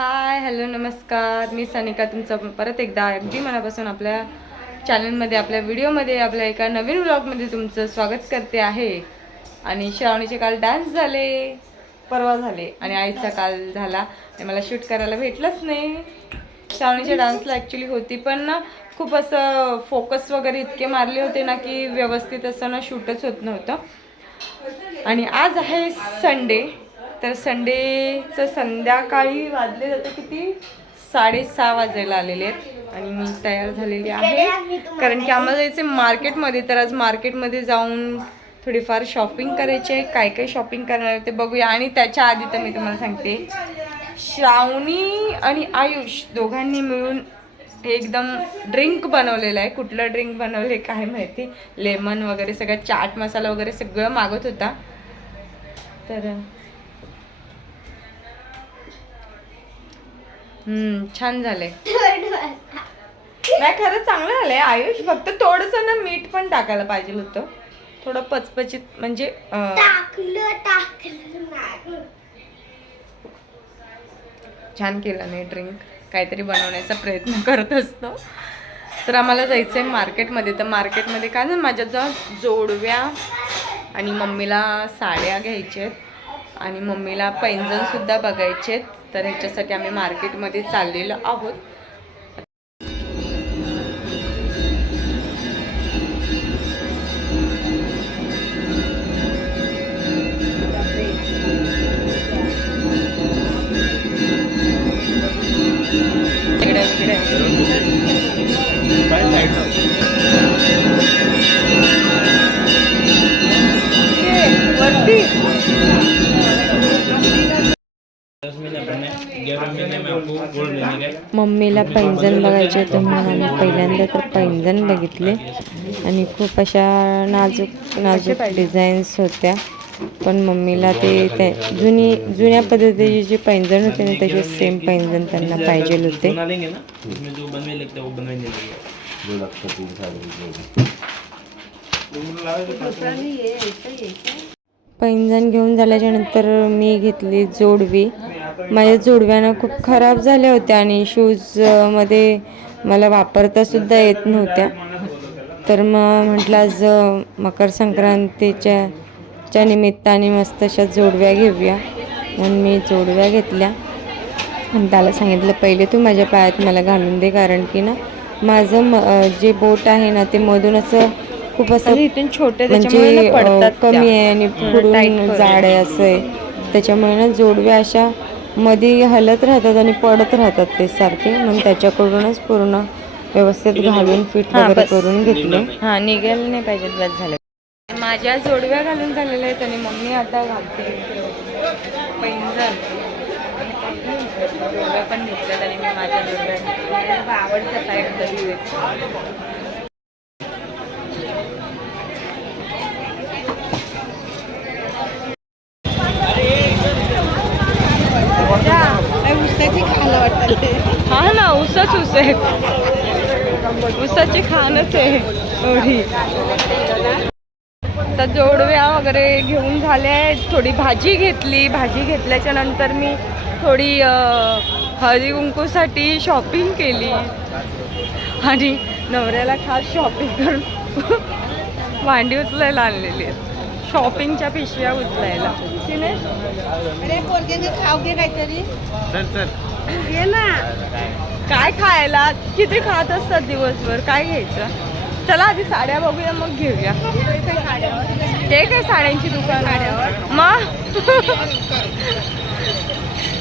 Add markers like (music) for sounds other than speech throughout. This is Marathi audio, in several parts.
हाय हॅलो नमस्कार. मी सनिका तुमचं परत एकदा अगदी मनापासून आपल्या चॅनलमध्ये आपल्या व्हिडिओमध्ये आपल्या एका नवीन व्लॉगमध्ये तुमचं स्वागत करते आहे. आणि श्रावणीचे काल डान्स झाले परवा झाले आणि आईचा काल झाला. आणि मला शूट करायला भेटलंच नाही. श्रावणीच्या डान्सला ॲक्च्युली होती पण ना खूप असं फोकस वगैरे इतके मारले होते ना की व्यवस्थित असं ना शूटच होत नव्हतं. आणि आज आहे संडे तर संडेचं संध्याकाळी वाजले जाते किती? साडेसहा वाजायला आलेले आहेत. आणि मी तयार झालेली आहे. कारण की आम्हाला जायचं मार्केटमध्ये. तर आज मार्केटमध्ये जाऊन थोडीफार शॉपिंग करायची आहे. काय काय शॉपिंग करणार ते बघूया. आणि त्याच्या आधी तर मी तुम्हाला सांगते. श्रावणी आणि आयुष दोघांनी मिळून एकदम ड्रिंक बनवलेलं आहे. कुठलं ड्रिंक बनवले काय माहिती? लेमन वगैरे सगळं चाट मसाला वगैरे सगळं मागत होता. तर हम्म छान झालंय. नाही (laughs) खरंच चांगलं झालंय आयुष. फक्त थोडस ना मीठ पण टाकायला पाहिजे होतं. थोडं पचपचित म्हणजे अं, टाकलं टाकलं छान केलं नाही ड्रिंक काहीतरी बनवण्याचा प्रयत्न (laughs) करत असतो. तर आम्हाला जायचं आहे मार्केटमध्ये. तर मार्केटमध्ये काय ना माझ्याजवळ जोडव्या आणि मम्मीला साड्या घ्यायच्या आहेत. आणि मम्मीला पैंजणसुद्धा बघायचे आहेत. तर ह्याच्यासाठी आम्ही मार्केटमध्ये चाललेलो आहोत. इकडे इकडे. मम्मीला पैंजण बघायचे होते म्हणून आम्ही पहिल्यांदा तर पैंजण बघितले. आणि खूप अशा नाजूक नाजूक डिझाईन्स होत्या. पण मम्मीला ते ते जुनी जुन्या पद्धतीचे जे पैंजण होते ना तसे सेम पैंजण त्यांना पाहिजे होते. पैंजण घेऊन झाल्याच्यानंतर मी घेतली जोडवी. माझ्या जोडव्यानं खूप खराब झाल्या होत्या आणि शूजमध्ये मला वापरता सुद्धा येत नव्हत्या तर मग म्हटलं आज मकर संक्रांतीच्या च्या निमित्ताने मस्त अशा जोडव्या घेऊया म्हणून मी जोडव्या घेतल्या आणि त्याला सांगितलं पहिले तू माझ्या पायात मला घालून दे कारण की ना माझं म जे बोट आहे ना ते मधून असं खूप असं इथून छोटे म्हणजे. कमी आहे आणि पुढून. जाड आहे असं आहे त्याच्यामुळे ना जोडव्या अशा मध्ये हलत राहतात आणि पडत राहतात ते सारखे. मग त्याच्याकडूनच पूर्ण व्यवस्थित घालून फिट वगैरे. करून घेतले. हा निघायला नाही पाहिजेत बस झालं. माझ्या जोडव्या घालून झालेल्या आहेत आणि मम्मी आता घालते. पैंजण. जोडव्या पण घेतल्यात आणि मी माझ्या जोडव्या आवडतात साईड तरी हा ना ऊसच ऊस आहे. ऊसाची खाणच आहे एवढी. तर जोडव्या वगैरे घेऊन झाल्या आहेत. थोडी भाजी घेतली. भाजी घेतल्याच्या नंतर मी थोडी हळदी कुंकूसाठी शॉपिंग केली. आणि नवऱ्याला खास शॉपिंग करून (laughs) भांडी उचलायला आणलेली आहेत. शॉपिंगच्या पिशव्या उचलायला. खाऊ घे काहीतरी. घे ना. काय खायला? किती खात असतात दिवसभर? काय घ्यायचं? चला आधी साड्या बघूया मग घेऊया. ते काय साड्यांची दुकान मग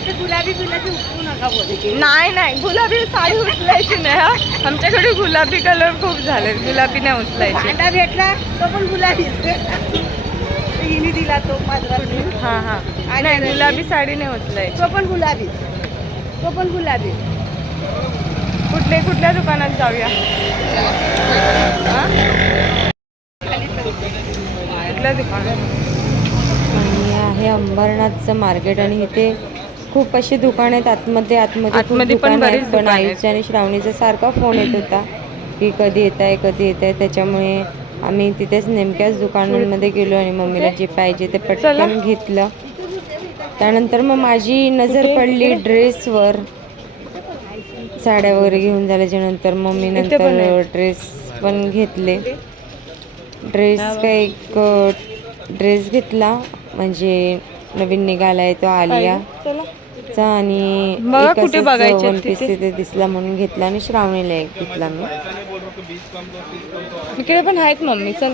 ते गुलाबी गुलाबी उठवू नका बोल. नाही नाही. गुलाबी साडी उचलायची नाही हा. आमच्याकडे गुलाबी कलर खूप झाले गुलाबी नाही उचलायची. अंडा भेटला तो पण गुलाबी. हिने दिला तो माझा हा हा. नाही गुलाबी साडी नाही उचलायची. तो पण गुलाबी. तो पण गुलाबी. कुठल्या कुठल्या दुकानात जाऊया? हा? कुठल्या दुकानात आणि आहे अंबरनाथचं मार्केट आणि इथे खूप अशी दुकान आहेत. आतमध्ये आतमध्ये खूप आतमध्ये पण दुकानं आहेत. बरीच पण दुकानं आहेत. आयुषच्या आणि श्रावणीचा सारखा फोन येत होता की कधी येत आहे कधी येत आहे त्याच्यामुळे आम्ही तिथेच नेमक्याच दुकानांमध्ये गेलो आणि मम्मीला जे पाहिजे ते चला. पटकन घेतलं. त्यानंतर मग माझी नजर पडली ड्रेसवर. साड्या वगैरे घेऊन झाल्याच्यानंतर मग मी नंतर आहे. ड्रेस पण घेतले. ड्रेस काय एक ड्रेस घेतला. म्हणजे नवीन निघालाय तो आलिया. चला. चा आणि कुठे वन आहेत पीस तिथे. दिसला म्हणून घेतला आणि श्रावणीला एक घेतला मी. इकडे पण आहेत मम्मी चल.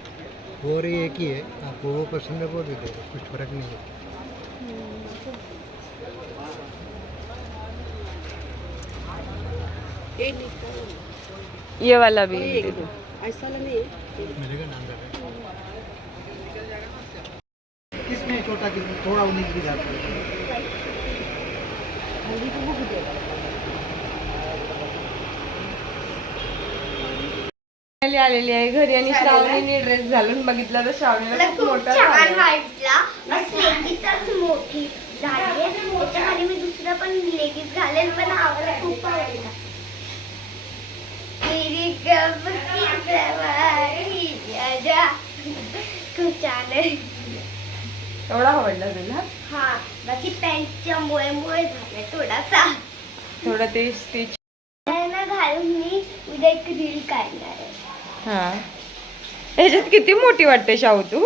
और ये एक ही है। आपको वो पसंद है वो भी दे दो कुछ फ़र्क नहीं है। ये वाला भी दे दो। मिलेगा नाम का किसमें छोटा किसमें थोड़ा उन्नीस भी जाता है। आलेली आहे. घरी आणि श्रावणीने ड्रेस घालून बघितला तर श्रावणीला खूप मोठा छान झाला. वाटला बस लेगीचाच मोठी झाली त्याच्याखाली मी दुसरं पण लेगीच घालेल पण खूप आवडला. मेरी कबकी सवारी आजा. खूप छान आहे. एवढा आवडला तुला? हा बाकी पॅन्टच्या मुळे मुळे झालाय थोडासा. थोडं ते स्टिच त्यांना घालून मी उद्या एक रील काढणार. हा. ह्याच्यात किती मोठी वाटते शाहू तू?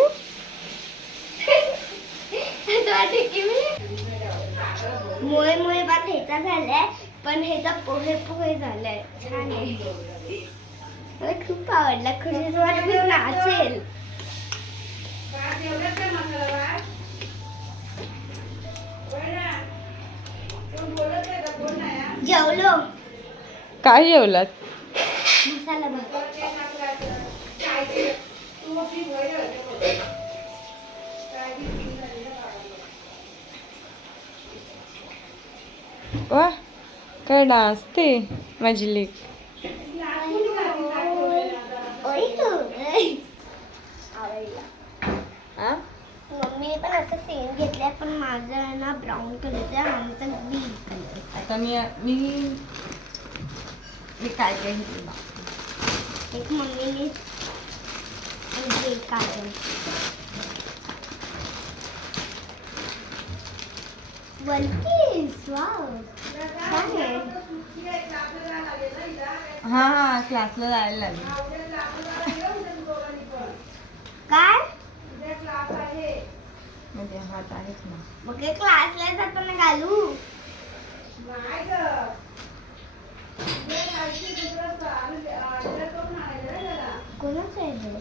मुळे मुळे भात ह्याचा झालाय पण ह्याचा पोहे पोहे झालाय. छान आहे. मला खूप आवडला. वाटत नाचेल. जेवलो. काय जेवलात मसाला भात वा काय डान्स ते माझी लेक ओय तू. आवडला हा मम्मीने पण असं सेम घेतलाय पण माझं आहे ना ब्राऊन कलरचा आहे मम्मीचा ग्रीन कलर आता मी मी मी काय काय घेतलं एक मम्मीने आणि एक काजल वन पीस वाव छान आहे हा हा क्लासला जायला लागले. काय? म्हणजे हात आहेत ना. मग हे क्लासला जाताना घालू? कोणाचं आहे?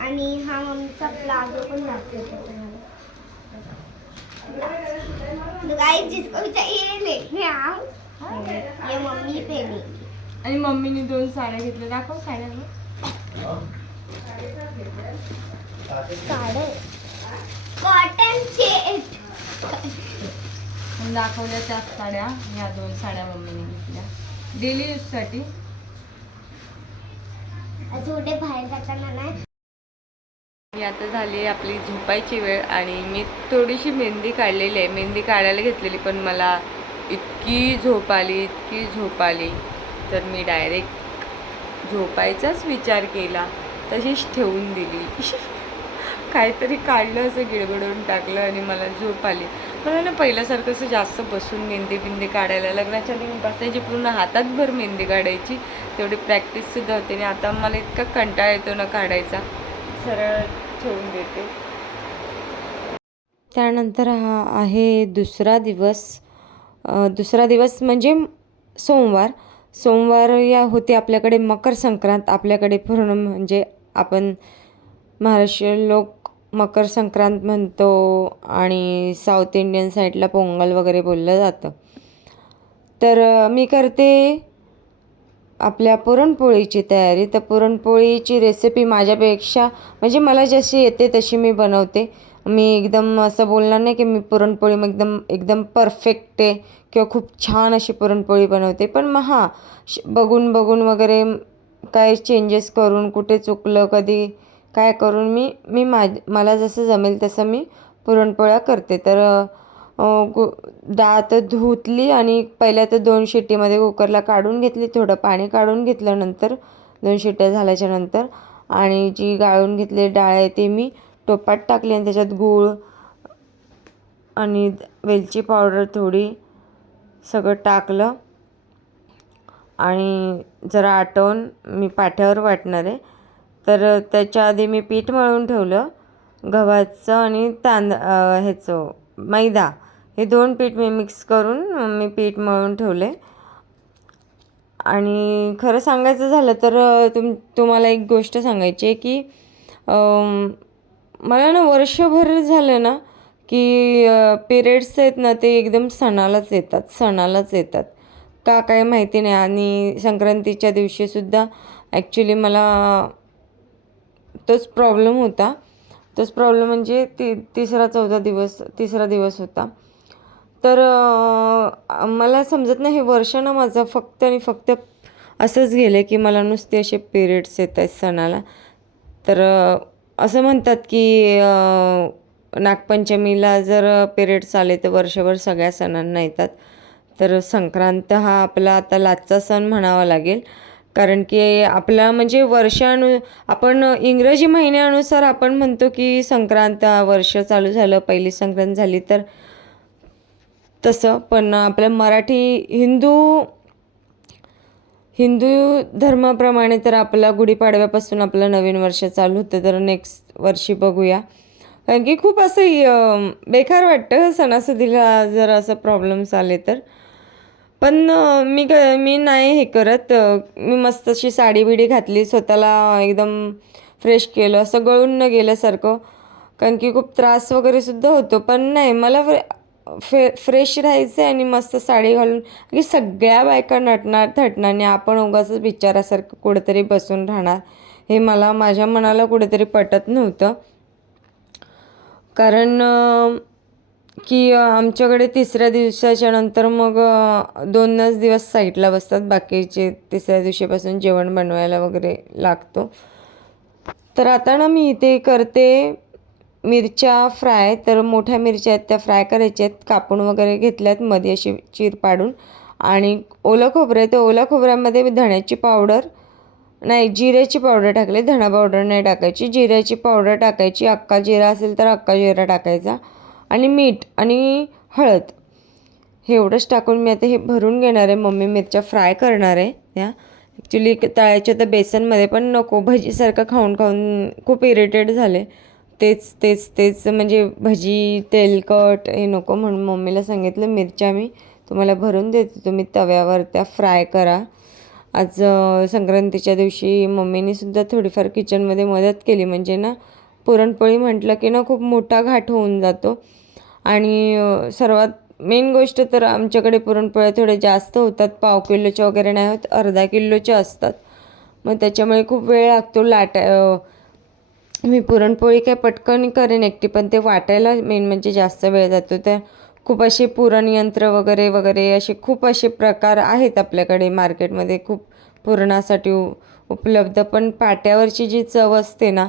आणि हा मम्मीचा प्लाझो पण दाखवतो तुम्हाला. तो गाइस जिसको भी चाहिए लेके आओ ये मम्मी पहनी आणि मम्मीने दोन साड्या घेतल्या. दाखव साड्या. बघ. साडे कॉटन सेट दाखवल्या त्याच साड्या. ह्या दोन साड्या मम्मीने घेतल्या. डेली यूजसाठी कुठे बाहेर जाताना नाही. मी आता झाली आपली झोपायची वेळ आणि मी थोडीशी मेहंदी काढलेली आहे. मेहंदी काढायला घेतलेली पण मला इतकी झोप आली इतकी झोप आली. तर मी डायरेक्ट झोपायचाच विचार केला. तशीच ठेवून दिली. (laughs) काहीतरी काढलं असं गिडगडून टाकलं आणि मला झोप आली. मला ना पहिल्यासारखं असं जास्त बसून मेहंदी बिंदी काढायला लग्नाच्या आधी मी बसायची पूर्ण हातात भर मेहंदी काढायची तेवढी प्रॅक्टिससुद्धा होते आणि आता मला इतका कंटाळा येतो ना काढायचा. सरळ ठेवून देते. त्यानंतर हा आहे दुसरा दिवस. दुसरा दिवस म्हणजे सोमवार. सोमवार या होते आपल्याकडे मकर संक्रांत. आपल्याकडे पूर्ण म्हणजे आपण महाराष्ट्र लोक मकर संक्रांत म्हणतो आणि साऊथ इंडियन साईडला पोंगल वगैरे बोललं जातं. तर मी करते आपल्या पुरणपोळीची तयारी. तर पुरणपोळीची रेसिपी माझ्यापेक्षा म्हणजे मला जशी येते तशी मी बनवते. मी एकदम असं बोलणार नाही की मी पुरणपोळी मग एकदम एकदम परफेक्ट आहे किंवा खूप छान अशी पुरणपोळी बनवते. पण मग हां श- बघून बघून वगैरे काय चेंजेस करून कुठे चुकलं कधी काय करून मी मी माझ मला जसं जमेल तसं मी पुरणपोळ्या करते. तर गु डाळ तर धुतली आणि पहिल्या तर दोन शिट्टीमध्ये कुकरला काढून घेतली थोडं पाणी काढून घेतलं नंतर दोन शिट्ट्या झाल्याच्यानंतर. आणि जी गाळून घेतली डाळ आहे ती मी टोपात टाकली आणि त्याच्यात गूळ आणि वेलची पावडर थोडी सगळं टाकलं. आणि जरा आटवून मी पाठ्यावर वाटणार. आहे तर त्याच्या आधी मी पीठ मळून ठेवलं गव्हाचं आणि तांद ह्याचं मैदा. हे दोन पीठ मी मिक्स करून मी पीठ मळून ठेवले. आणि खरं सांगायचं झालं तर तुम तुम्हाला एक गोष्ट सांगायची आहे की मला ना वर्षभर झालं ना की पिरियड्स आहेत ना ते एकदम सणालाच येतात सणालाच येतात. का काय माहिती नाही. आणि संक्रांतीच्या दिवशीसुद्धा ॲक्च्युली मला तोच प्रॉब्लेम होता. तोच प्रॉब्लेम म्हणजे ती तिसरा चौथा दिवस तिसरा दिवस होता. तर मला समजत नाही हे वर्ष ना माझं फक्त आणि फक्त असंच गेलं की मला नुसते असे पिरियड्स येत आहेत सणाला. तर असं म्हणतात की नागपंचमीला जर पिरियड्स आले तर वर्षभर सगळ्या सणांना येतात. तर संक्रांत हा आपला आता लाचचा सण म्हणावा लागेल. कारण की आपला म्हणजे वर्षानु आपण इंग्रजी महिन्यानुसार आपण म्हणतो की संक्रांत वर्ष चालू झालं पहिली संक्रांत झाली तर तसं पण आपल्या मराठी हिंदू हिंदू धर्माप्रमाणे तर आपला गुढीपाडव्यापासून आपलं नवीन वर्ष चालू होतं. तर नेक्स्ट वर्षी बघूया. कारण की खूप असं बेकार वाटतं सणासुदीला जर असं प्रॉब्लेम्स आले तर. पण मी क मी नाही हे करत. मी मस्त अशी साडी बिडी घातली स्वतःला एकदम फ्रेश केलं असं गळून न गेल्यासारखं. कारण की खूप त्रास वगैरे सुद्धा होतो. पण नाही मला फ्रे फे फ्रेश राहायचं आहे आणि मस्त साडी घालून. की सगळ्या बायका नटणार थटणार आणि आपण उगाच विचारासारखं कुठेतरी बसून राहणार. हे मला माझ्या मनाला कुठेतरी पटत नव्हतं. कारण की आमच्याकडे तिसऱ्या दिवसाच्या नंतर मग दोनच दिवस साईडला बसतात. बाकीचे तिसऱ्या दिवशीपासून जेवण बनवायला वगैरे लागतो. तर आता ना मी इथे करते मिरच्या फ्राय तर मोठ्या मिरच्या आहेत त्या फ्राय करायच्या आहेत. कापून वगैरे घेतल्यात मध्ये अशी चीर पाडून. आणि ओलं खोबरं आहे तर ओल्या खोबऱ्यामध्ये मी धण्याची पावडर नाही जिऱ्याची पावडर टाकली. धणा पावडर नाही टाकायची. जिऱ्याची पावडर टाकायची. अक्का जिरा असेल तर अक्का जिरा टाकायचा. आणि मीठ आणि हळद. हे एवढंच टाकून मी आता हे भरून घेणार आहे. मम्मी मिरच्या फ्राय करणार आहे. त्या ॲक्च्युली तळायच्या तर बेसनमध्ये पण नको. भजीसारखं खाऊन खाऊन खूप इरिटेट झाले. तेच तेच तेच म्हणजे भजी तेलकट हे नको म्हणून मम्मीला सांगितलं मिरच्या मी तुम्हाला भरून देते तुम्ही तव्यावर त्या फ्राय करा. आज संक्रांतीच्या दिवशी मम्मीनीसुद्धा थोडीफार किचनमध्ये मदत केली म्हणजे ना पुरणपोळी म्हटलं की ना खूप मोठा घाट होऊन जातो. आणि सर्वात मेन गोष्ट तर आमच्याकडे पुरणपोळ्या थोड्या जास्त होतात पाव किलोच्या वगैरे नाही होत अर्धा किलोच्या असतात. मग त्याच्यामुळे खूप वेळ लागतो लाटा मी पुरणपोळी काय पटकन करेन एकटी पण ते वाटायला मेन म्हणजे जास्त वेळ जातो. तर खूप असे पुरणयंत्र वगैरे वगैरे असे खूप असे प्रकार आहेत आपल्याकडे मार्केटमध्ये. खूप पुरणासाठी उपलब्ध. पण पाट्यावरची जी चव असते ना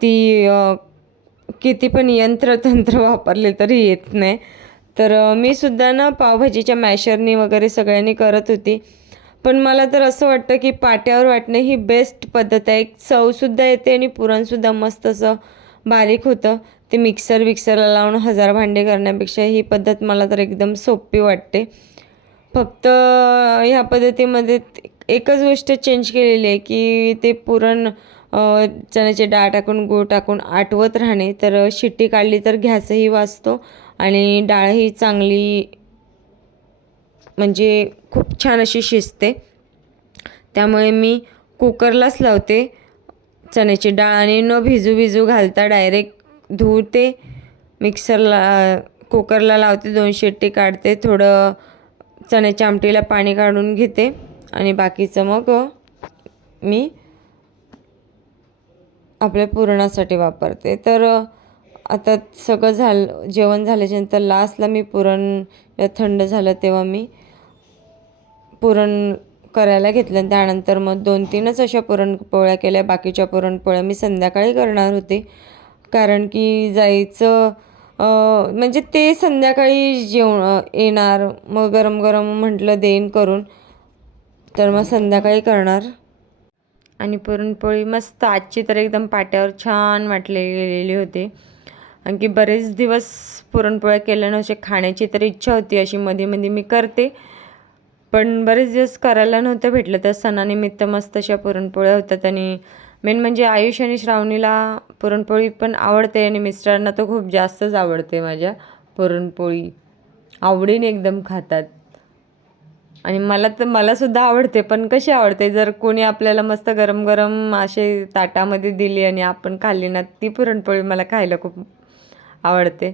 ती किती पण यंत्रतंत्र वापरले तरी येत नाही. तर मी सुद्धा ना पावभाजीच्या मॅशरनी वगैरे सगळ्यांनी करत होती. पण मला तर असं वाटतं की पाट्यावर वाटणं ही बेस्ट पद्धत आहे. एक चवसुद्धा येते आणि पुरणसुद्धा मस्त असं बारीक होतं. ते मिक्सर विक्सरला लावून हजार भांडे करण्यापेक्षा ही पद्धत मला तर एकदम सोपी वाटते. फक्त ह्या पद्धतीमध्ये एकच गोष्ट चेंज केलेली आहे की ते पुरण चण्याचे चण्याची डाळ टाकून गूळ टाकून आटवत राहणे. तर शिट्टी काढली तर घ्यासही वाचतो आणि डाळही चांगली म्हणजे खूप छान अशी शिजते. त्यामुळे मी कुकरलाच लावते. चण्याची डाळ आणि न भिजू भिजू घालता डायरेक्ट धुते मिक्सरला कुकरला लावते दोन शिट्टी काढते थोडं चण्याच्या आमटीला पाणी काढून घेते. आणि बाकीचं मग मी आपल्या पुरणासाठी वापरते. तर आता सगळं झालं जेवण झाल्याच्यानंतर लास्टला मी पुरण थंड झालं तेव्हा मी पुरण करायला घेतलं आणि त्यानंतर मग दोन तीनच अशा पुरणपोळ्या केल्या. बाकीच्या पुरणपोळ्या मी संध्याकाळी करणार होते. कारण की जायचं म्हणजे ते संध्याकाळी जेवण येणार. मग गरम गरम म्हटलं देईन करून. तर मग संध्याकाळी करणार. आणि पुरणपोळी मस्त आजची तर एकदम पाट्यावर छान वाटले गेलेली होती. आणखी बरेच दिवस पुरणपोळ्या केल्या नव्हते खाण्याची तर इच्छा होती अशी. मध्ये मध्ये मी करते. पण बरेच दिवस करायला नव्हतं भेटलं. तर सणानिमित्त मस्त अशा पुरणपोळ्या होतात आणि मेन म्हणजे आयुष आणि श्रावणीला पुरणपोळी पण आवडते आणि मिस्टरांना तर खूप जास्तच आवडते माझ्या पुरणपोळी. आवडीने एकदम खातात. आणि मला तर मलासुद्धा आवडते पण कशी आवडते? जर कोणी आपल्याला मस्त गरम गरम असे ताटामध्ये दिली आणि आपण खाल्ली ना ती पुरणपोळी मला खायला खूप आवडते.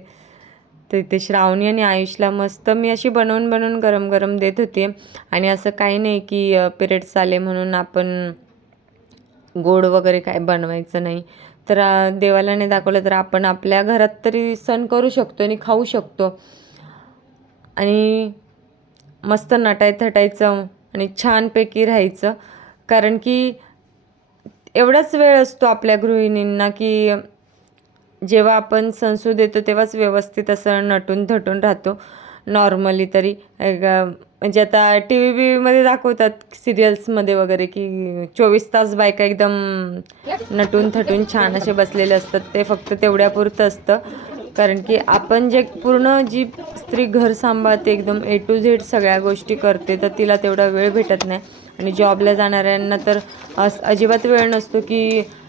तर ते श्रावणी आणि आयुषला मस्त मी अशी बनवून बनवून गरम गरम देत होते. आणि असं काही नाही की पिरियड्स आले म्हणून आपण गोड वगैरे काय बनवायचं नाही. तर देवाला नाही दाखवलं तर आपण आपल्या घरात तरी सण करू शकतो आणि खाऊ शकतो. आणि मस्त नटाय थटायचं आणि छानपैकी राहायचं. कारण की एवढाच वेळ असतो आपल्या गृहिणींना की जेव्हा आपण संसू देतो तेव्हाच व्यवस्थित असं नटून थटून राहतो. नॉर्मली तरी. एक, म्हणजे आता टी व्ही बीमध्ये दाखवतात सिरियल्समध्ये वगैरे की चोवीस तास बायका एकदम नटून थटून छान असे बसलेले असतात. ते फक्त तेवढ्यापुरतं असतं. कारण की आपण जे पूर्ण जी स्त्री घर सांभाळते एकदम ए टू झेड सगळ्या गोष्टी करते तर तिला तेवढा वेळ भेटत नाही. आणि जॉबला जाणाऱ्यांना तर अस अजिबात वेळ नसतो की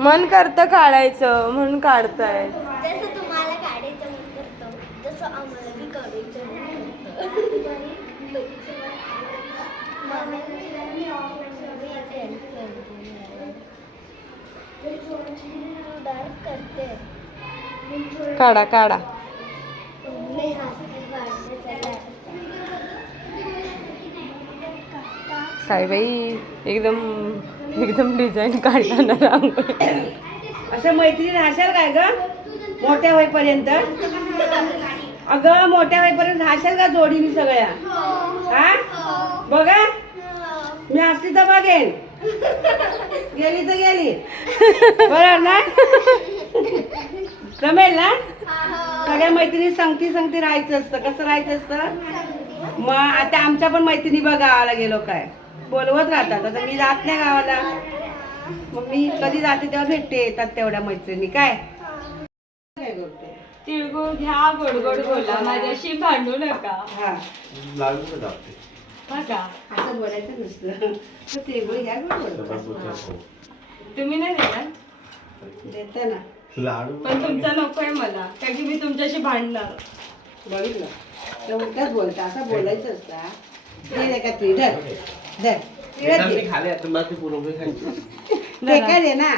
मन करतं काढायचं म्हणून काढताय. जसं तुम्हाला काढायचं मन करतं तसं आम्हाला बी काढायचं मन करतं. डार्क करते काढा काढा. मी हात काढते त्याला काय बाई एकदम एकदम डिझाईन काढताना रांगोळी. असं मैत्रीण राहशाल काय ग? मोठ्या होईपर्यंत? अगं मोठ्या होईपर्यंत राहशाल का जोडीने सगळ्या? हा बघा. मी असली तर बघेन. गेली तर गेली. बरोबर ना? जमेल ना? सगळ्या मैत्रिणी सांगती सांगती राहायचं असतं. कसं राहायचं असतं? मग आता आमच्या पण मैत्रिणी बघा गावाला गेलो काय? बोलवत राहतात. आता मी जात नाही गावाला. मग मी कधी जाते तेव्हा भेटते येतात तेवढ्या मैत्रिणी. काय? काय करते तिळगुळ घ्या गोड गोड बोला. माझ्याशी भांडू नका. हा. बघा. असं बोलायचं नसतं. तर तिळगुळ घ्या गोड बोलतात. तुम्ही नाही देणार? देता ना. पण तुमचा नकोय मला कारण की मी तुमच्याशी भांडणार. बघितलं. ते उलटच बोलता. असं बोलायचं असतं. हा. दे रे का तू? धर दे. ते काय दे ना.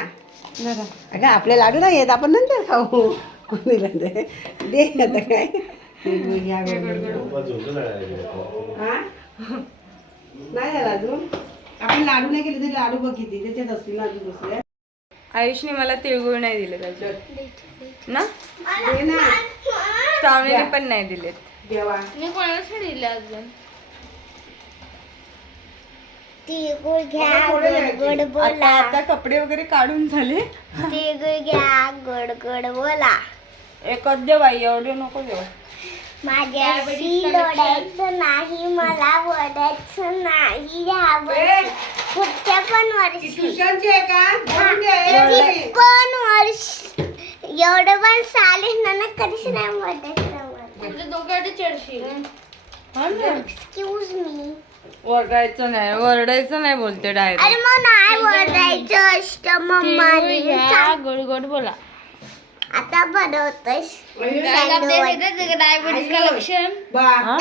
अगं आपले लाडू नाही येत आपण नंतर खाऊ. कोणीला दे. दे आता काय. घ्या. हा? नाही झाला अजून? आपण लाडू नाही केले तरी लाडू बघ किती. त्याच्यात असतील ना अजून दुसऱ्या आयुषने मला तिळगुळ नाही दिले त्याच्यात. ना? दे ना. श्रावणीने पण नाही दिलेत. देवा. तिळगुळ घ्या मला पुढे गोड जायचंय. गोड आता बोला. आता कपडे वगैरे काढून झाले. तिळगुळ घ्या गोड गोड बोला. एकच दे बाई एवढे नको देऊ. माझ्याशी नाही मला नाही या वर्षी पुढच्या पण वर्षी. ट्युशनची आहे का. किती पण वर्ष. एवढं पण चालेल ना ना कधीच नाही ओढायचं मला. एक्सक्यूज मी ओरडायचं नाही ओरडायचं नाही बोलते डायरेक्ट अरे मग नाही बोलायचं असतं मम्माने गोड गोड बोला. आता बनवतोस डायबिटीज का लक्षण बा.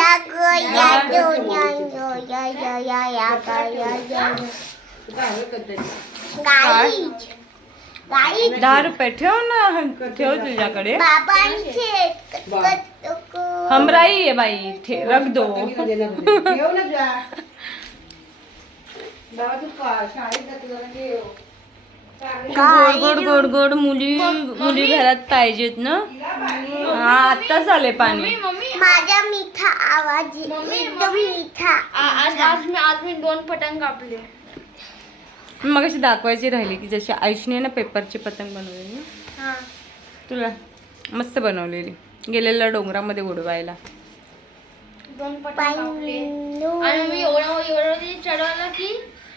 दहा रुपये ठेव ना ठेव तुझ्याकडे. बाबांचे हमराई आहे बाई. ठे रख दो. गोड गोड गोड गोड मुली मुली घरात पाहिजेत ना? हा आत्ताच आले पाणी. माझा मिठा आवाज एकदम मिठा. आज आज मी आज मी दोन पतंग कापले. मग अशी दाखवायची राहिली की जशी आयुषने ना पेपरची पतंग बनवलेली. ना हा. तुला मस्त बनवलेली. गेलेला डोंगरामध्ये उडवायला दोन पतंग कापले आणि मी एवढा एवढा वरती चढवला की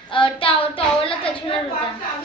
त्या त्या आवडला त्याच्यावर होता.